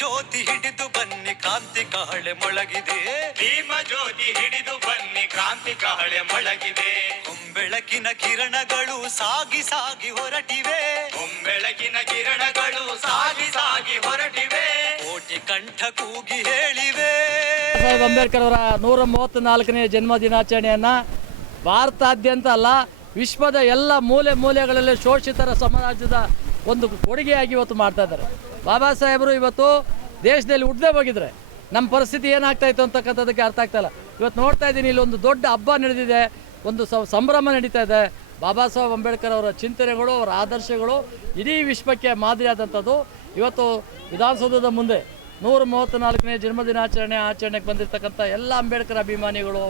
ಜ್ಯೋತಿ ಹಿಡಿದು ಬನ್ನಿ ಕ್ರಾಂತಿ ಕಹಳೆ ಮೊಳಗಿದೆ. ಭೀಮ ಜ್ಯೋತಿ ಹಿಡಿದು ಬನ್ನಿ ಕ್ರಾಂತಿ ಕಹಳೆ ಮೊಳಗಿದೆ. ಬೆಳಕಿನ ಕಿರಣಗಳು ಸಾಗಿ ಸಾಗಿ ಹೊರಟಿವೆ. ಬೆಳಕಿನ ಕಿರಣಗಳು ಸಾಗಿ ಸಾಗಿ ಹೊರಟಿವೆ. ಕೋಟಿ ಕಂಠ ಕೂಗಿ ಹೇಳಿವೆ. ಸಾಹೇಬ್ ಅಂಬೇಡ್ಕರ್ ಅವರ 134ನೇ ಜನ್ಮ ದಿನಾಚರಣೆಯನ್ನು ಭಾರತಾದ್ಯಂತ ಅಲ್ಲ, ವಿಶ್ವದ ಎಲ್ಲ ಮೂಲೆ ಮೂಲೆಗಳಲ್ಲಿ ಶೋಷಿತರ ಸಮಾಜದ ಒಂದು ಕೊಡುಗೆಯಾಗಿ ಇವತ್ತು ಮಾಡ್ತಾ ಇದ್ದಾರೆ. ಬಾಬಾ ಸಾಹೇಬರು ಇವತ್ತು ದೇಶದಲ್ಲಿ ಹುಟ್ಟದೇ ಹೋಗಿದ್ರೆ ನಮ್ಮ ಪರಿಸ್ಥಿತಿ ಏನಾಗ್ತಾಯಿತ್ತು ಅಂತಕ್ಕಂಥದ್ದಕ್ಕೆ ಅರ್ಥ ಆಗ್ತಾಯಿಲ್ಲ. ಇವತ್ತು ನೋಡ್ತಾ ಇದ್ದೀನಿ, ಇಲ್ಲೊಂದು ದೊಡ್ಡ ಹಬ್ಬ ನಡೆದಿದೆ, ಒಂದು ಸಂಭ್ರಮ ನಡೀತಾ ಇದೆ. ಬಾಬಾ ಸಾಹೇಬ್ ಅಂಬೇಡ್ಕರ್ ಅವರ ಚಿಂತನೆಗಳು, ಅವರ ಆದರ್ಶಗಳು ಇಡೀ ವಿಶ್ವಕ್ಕೆ ಮಾದರಿಯಾದಂಥದ್ದು. ಇವತ್ತು ವಿಧಾನಸೌಧದ ಮುಂದೆ 134ನೇ ಜನ್ಮದಿನಾಚರಣೆ ಆಚರಣೆಗೆ ಬಂದಿರತಕ್ಕಂಥ ಎಲ್ಲ ಅಂಬೇಡ್ಕರ್ ಅಭಿಮಾನಿಗಳು,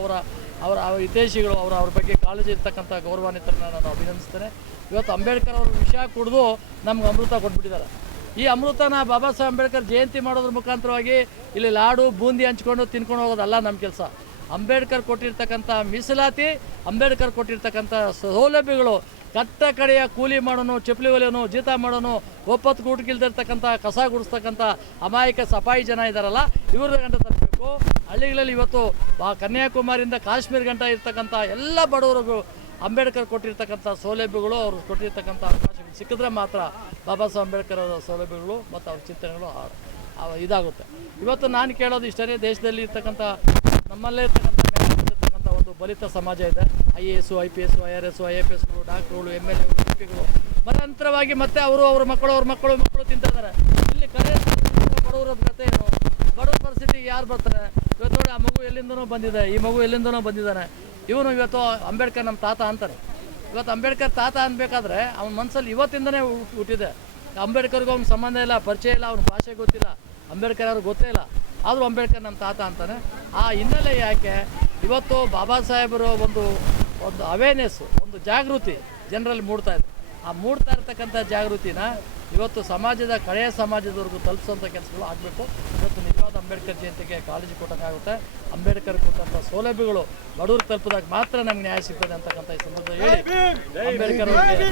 ಅವರ ಹಿತೈಷಿಗಳು, ಅವ್ರ ಬಗ್ಗೆ ಕಾಳಜಿ ಇರ್ತಕ್ಕಂಥ ಗೌರವಾನ್ವಿತರನ್ನ ನಾನು ಅಭಿನಂದಿಸ್ತೇನೆ. ಇವತ್ತು ಅಂಬೇಡ್ಕರ್ ಅವರು ವಿಷ ಕುಡಿದು ನಮ್ಗೆ ಅಮೃತ ಕೊಟ್ಬಿಟ್ಟಿದ್ದಾರೆ. ಈ ಅಮೃತನ ಬಾಬಾ ಸಾಹೇಬ್ ಅಂಬೇಡ್ಕರ್ ಜಯಂತಿ ಮಾಡೋದ್ರ ಮುಖಾಂತರವಾಗಿ ಇಲ್ಲಿ ಲಾಡು ಬೂಂದಿ ಹಂಚ್ಕೊಂಡು ತಿನ್ಕೊಂಡು ಹೋಗೋದಲ್ಲ ನಮ್ಮ ಕೆಲಸ. ಅಂಬೇಡ್ಕರ್ ಕೊಟ್ಟಿರ್ತಕ್ಕಂಥ ಮೀಸಲಾತಿ, ಅಂಬೇಡ್ಕರ್ ಕೊಟ್ಟಿರ್ತಕ್ಕಂಥ ಸೌಲಭ್ಯಗಳು, ಕಟ್ಟ ಕಡೆಯ ಕೂಲಿ ಮಾಡೋನು, ಚಪ್ಪಲಿ ಹೊಲಿಯೋನು, ಜೀತ ಮಾಡೋನು, ಒಪ್ಪತ್ತು ಗೂಟಕ್ಕಿಲ್ದಿರ್ತಕ್ಕಂಥ ಕಸ ಗುಡಿಸ್ತಕ್ಕಂಥ ಅಮಾಯಕ ಸಫಾಯಿ ಜನ ಇದ್ದಾರಲ್ಲ, ಇವ್ರ ಗಂಟ ತರಬೇಕು. ಹಳ್ಳಿಗಳಲ್ಲಿ ಇವತ್ತು ಕನ್ಯಾಕುಮಾರಿಯಿಂದ ಕಾಶ್ಮೀರ ಗಂಟ ಇರ್ತಕ್ಕಂಥ ಎಲ್ಲ ಬಡವರಿಗೂ ಅಂಬೇಡ್ಕರ್ ಕೊಟ್ಟಿರ್ತಕ್ಕಂಥ ಸೌಲಭ್ಯಗಳು, ಅವರು ಕೊಟ್ಟಿರ್ತಕ್ಕಂಥ ಅವಕಾಶಗಳು ಸಿಕ್ಕಿದ್ರೆ ಮಾತ್ರ ಬಾಬಾ ಸಾಹೇಬ್ ಅಂಬೇಡ್ಕರ್ ಅವರ ಸೌಲಭ್ಯಗಳು ಮತ್ತು ಅವ್ರ ಚಿಂತನೆಗಳು ಇದಾಗುತ್ತೆ. ಇವತ್ತು ನಾನು ಕೇಳೋದು ಇಷ್ಟೇ, ದೇಶದಲ್ಲಿ ಇರ್ತಕ್ಕಂಥ ನಮ್ಮಲ್ಲೇ ಇರ್ತಕ್ಕಂಥ ಒಂದು ಬಲಿತ ಸಮಾಜ ಇದೆ. IAS, IPS, IRS, IFS, ಡಾಕ್ಟ್ರುಗಳು, MLA, MP ಗಳು ಮರಣಾಂತರವಾಗಿ ಮತ್ತೆ ಅವ್ರ ಮಕ್ಕಳು ತಿಂತಿದ್ದಾರೆ. ಇಲ್ಲಿ ಕರೆ ಬಡವರ ಕತೆ ಏನು? ಬಡವರ ಪರಿಸ್ಥಿತಿಗೆ ಯಾರು ಬರ್ತಾರೆ? ಇವತ್ತು ನೋಡಿ, ಆ ಮಗು ಎಲ್ಲಿಂದನೋ ಬಂದಿದೆ, ಈ ಮಗು ಎಲ್ಲಿಂದನೋ ಬಂದಿದ್ದಾನೆ. ಇವನು ಇವತ್ತು ಅಂಬೇಡ್ಕರ್ ನಮ್ಮ ತಾತ ಅಂತಾರೆ. ಇವತ್ತು ಅಂಬೇಡ್ಕರ್ ತಾತ ಅನ್ಬೇಕಾದ್ರೆ ಅವನ ಮನಸ್ಸಲ್ಲಿ ಇವತ್ತಿಂದನೇ ಹುಟ್ಟಿದೆ. ಅಂಬೇಡ್ಕರ್ಗೂ ಅವ್ನ ಸಂಬಂಧ ಇಲ್ಲ, ಪರಿಚಯ ಇಲ್ಲ, ಅವ್ನ ಭಾಷೆ ಗೊತ್ತಿಲ್ಲ, ಅಂಬೇಡ್ಕರ್ ಅವ್ರಿಗೆ ಗೊತ್ತೇ ಇಲ್ಲ, ಆದರೂ ಅಂಬೇಡ್ಕರ್ ನಮ್ಮ ತಾತ ಅಂತಾನೆ. ಆ ಹಿನ್ನೆಲೆ ಯಾಕೆ ಇವತ್ತು ಬಾಬಾ ಸಾಹೇಬರು ಒಂದು ಅವೇರ್ನೆಸ್, ಒಂದು ಜಾಗೃತಿ ಜನರಲ್ಲಿ ಮೂಡ್ತಾ ಇದೆ. ಆ ಮೂಡ್ತಾ ಇರ್ತಕ್ಕಂಥ ಜಾಗೃತಿನ ಇವತ್ತು ಸಮಾಜದ ಕಡೆಯ ಸಮಾಜದವರೆಗೂ ತಲುಪಿಸುವಂಥ ಕೆಲಸಗಳು ಆಗಬೇಕು. ಇವತ್ತು ನಿಜವಾದ ಅಂಬೇಡ್ಕರ್ ಜಯಂತಿಗೆ ಕಾಳಜಿ ಕೊಟ್ಟಂಗಾಗುತ್ತೆ. ಅಂಬೇಡ್ಕರ್ ಕೊಟ್ಟಂಥ ಸೌಲಭ್ಯಗಳು ಬಡವರು ತಲುಪಿದಾಗ ಮಾತ್ರ ನಮ್ಗೆ ನ್ಯಾಯ ಸಿಗ್ತದೆ ಅಂತಕ್ಕಂಥ ಈ ಸಂದರ್ಭದಲ್ಲಿ ಹೇಳಿ ಅಂಬೇಡ್ಕರ್ ಅವರಿಗೆ